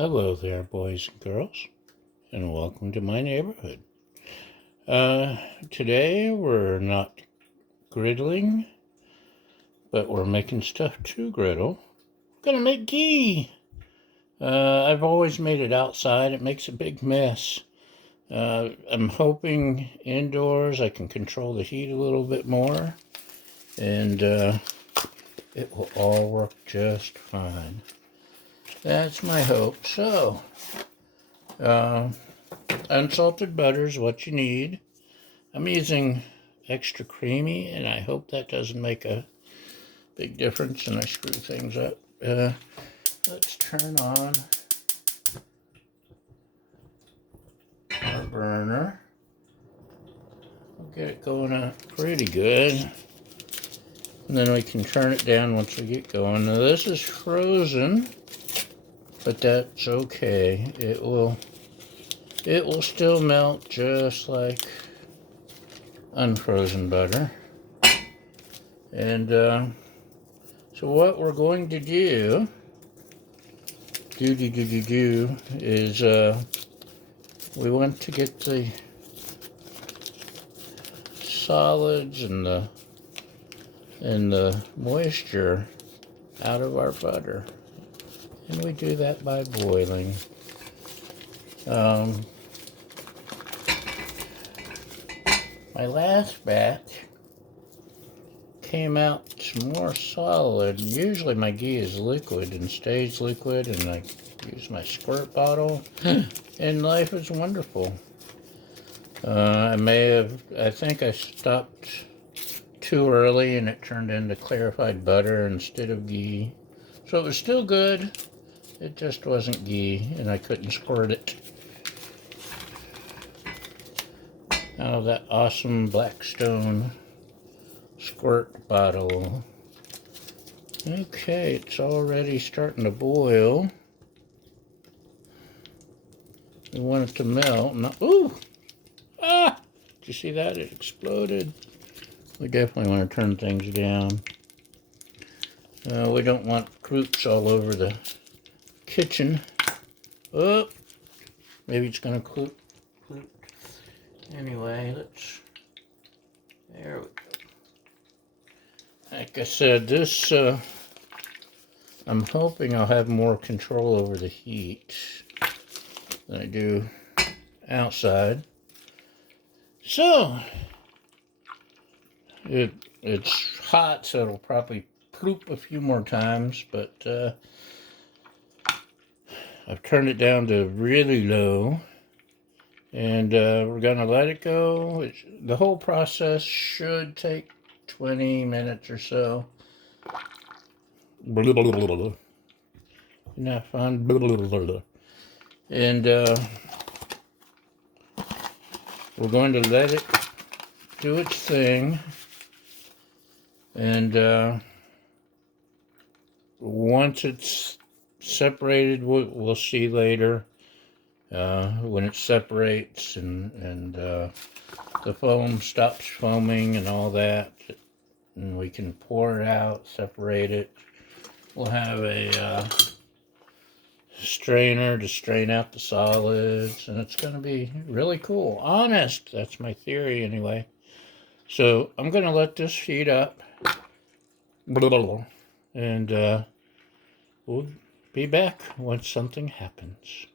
Hello there, boys and girls, and welcome to my neighborhood. Today we're not griddling, but we're making stuff to griddle. We're gonna make ghee. I've always made it outside. It makes a big mess. I'm hoping indoors I can control the heat a little bit more, and it will all work just fine. That's my hope. So, unsalted butter is what you need. I'm using extra creamy, and I hope that doesn't make a big difference and I screw things up. Let's turn on our burner. We'll get it going up pretty good. And then we can turn it down once we get going. Now this is frozen, but that's okay. It will still melt just like unfrozen butter. And so what we're going to do is we want to get the solids and the moisture out of our butter. And we do that by boiling. My last batch came out more solid. Usually my ghee is liquid and stays liquid, and I use my squirt bottle, and life is wonderful. I think I stopped too early and it turned into clarified butter instead of ghee. So it was still good, it just wasn't ghee, and I couldn't squirt it out of that awesome Blackstone squirt bottle. Okay, it's already starting to boil. We want it to melt. Ooh! Ah! Did you see that? It exploded. We definitely want to turn things down. We don't want groups all over the kitchen. Oh! Maybe it's going to cloop. Anyway, there we go. Like I said, this, I'm hoping I'll have more control over the heat than I do outside. So, it's hot, so it'll probably ploop a few more times, but I've turned it down to really low. And we're gonna let it go. The whole process should take 20 minutes or so. Isn't that fun? And we're going to let it do its thing. And once it's separated, we'll see later. When it separates and the foam stops foaming and all that, and we can pour it out, separate it. We'll have a strainer to strain out the solids, and it's going to be really cool. Honest, that's my theory anyway. So I'm going to let this heat up, and we'll be back once something happens.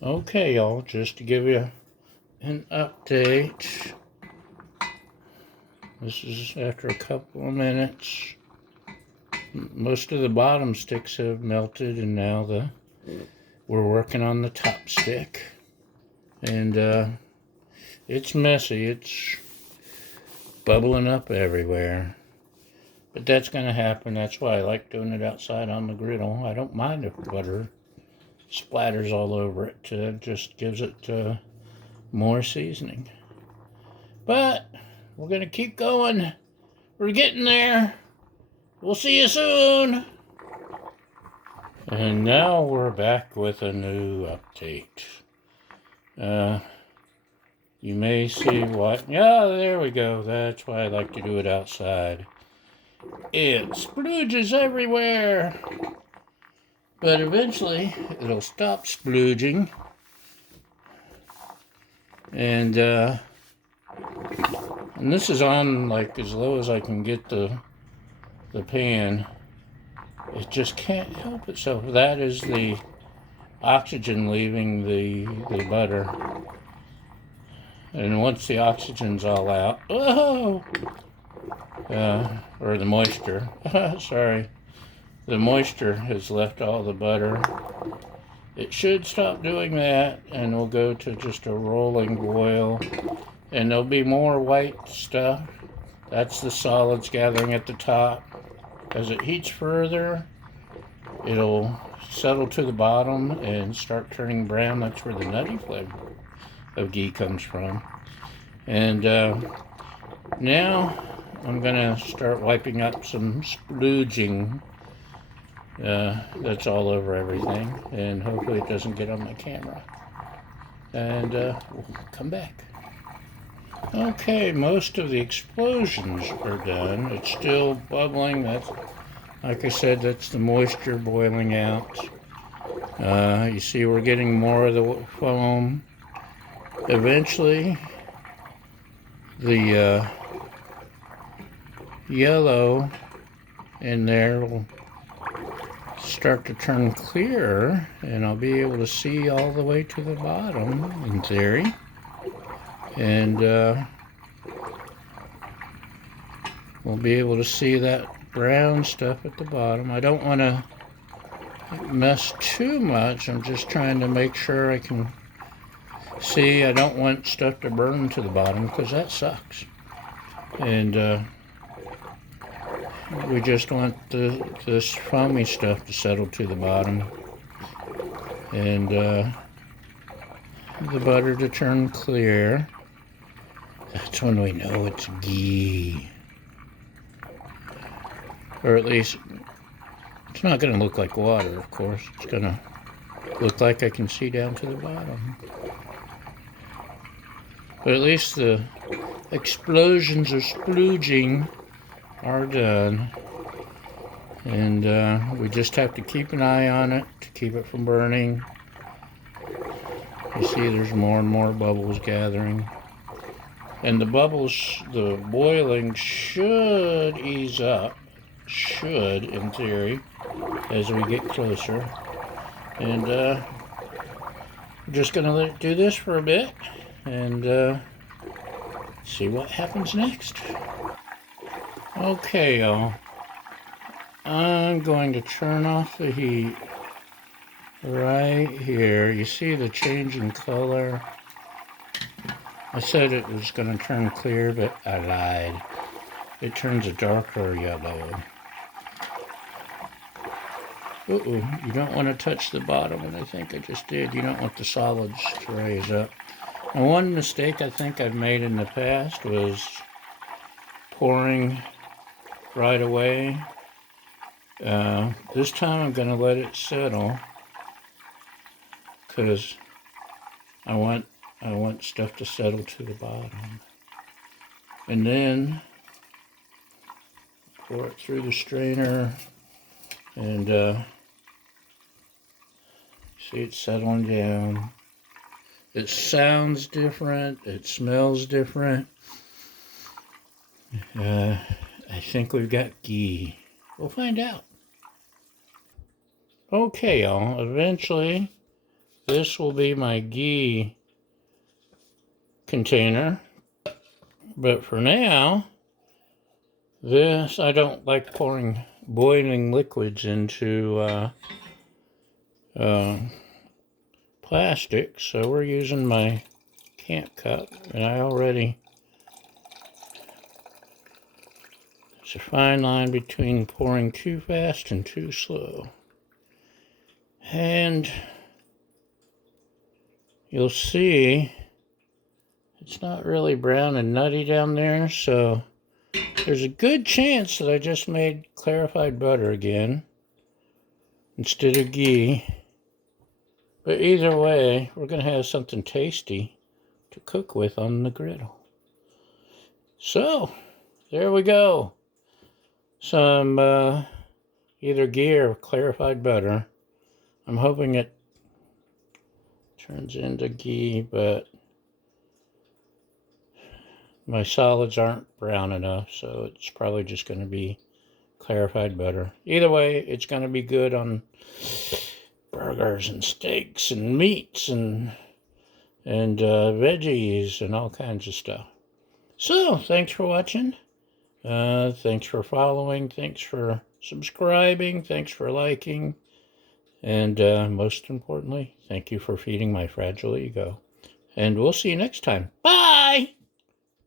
Okay, y'all, just to give you an update. This is after a couple of minutes. Most of the bottom sticks have melted, and now we're working on the top stick. And it's messy. It's bubbling up everywhere. But that's going to happen. That's why I like doing it outside on the griddle. I don't mind if butter splatters all over it. It just gives it more seasoning. But we're going to keep going. We're getting there. We'll see you soon. And now we're back with a new update. You may see what... Yeah, there we go. That's why I like to do it outside. It splooges everywhere. But eventually it'll stop splooging, and this is on like as low as I can get the pan. It just can't help itself. That is the oxygen leaving the butter. And once the oxygen's all out, oh, or the moisture, sorry, the moisture has left all the butter. It should stop doing that, and we'll go to just a rolling boil. And there'll be more white stuff. That's the solids gathering at the top. As it heats further, it'll settle to the bottom and start turning brown. That's where the nutty flavor of ghee comes from. And now I'm gonna start wiping up some splooging that's all over everything, and hopefully it doesn't get on my camera. And we'll come back. Okay, most of the explosions are done. It's still bubbling. That's, like I said, that's the moisture boiling out. You see we're getting more of the foam. Eventually, the yellow in there will start to turn clearer, and I'll be able to see all the way to the bottom, in theory. And we'll be able to see that brown stuff at the bottom. I don't want to mess too much. I'm just trying to make sure I can see. I don't want stuff to burn to the bottom because that sucks. And we just want this foamy stuff to settle to the bottom. And the butter to turn clear. That's when we know it's ghee. Or at least, it's not going to look like water, of course. It's going to look like I can see down to the bottom. But at least the explosions of splooging are done. And we just have to keep an eye on it to keep it from burning. You see there's more and more bubbles gathering. And the bubbles, the boiling should ease up. Should, in theory, as we get closer. And we're just going to let it do this for a bit and see what happens next. Okay, y'all. I'm going to turn off the heat right here. You see the change in color? I said it was going to turn clear, but I lied. It turns a darker yellow. Uh-oh, you don't want to touch the bottom, and I think I just did. You don't want the solids to raise up. And one mistake I think I've made in the past was pouring right away. This time I'm going to let it settle because I want stuff to settle to the bottom. And then pour it through the strainer and see it settling down. It sounds different. It smells different. I think we've got ghee. We'll find out. Okay, y'all. Eventually, this will be my ghee container. But for now, this, I don't like pouring boiling liquids into plastic, so we're using my camp cup, and there's a fine line between pouring too fast and too slow. And you'll see it's not really brown and nutty down there, so there's a good chance that I just made clarified butter again instead of ghee. But either way, we're going to have something tasty to cook with on the griddle. So, there we go. Some either ghee or clarified butter. I'm hoping it turns into ghee, but my solids aren't brown enough, so it's probably just going to be clarified butter. Either way, it's going to be good on burgers and steaks and meats and veggies and all kinds of stuff. So, thanks for watching. Thanks for following. Thanks for subscribing. Thanks for liking. And most importantly, thank you for feeding my fragile ego. And we'll see you next time. Bye!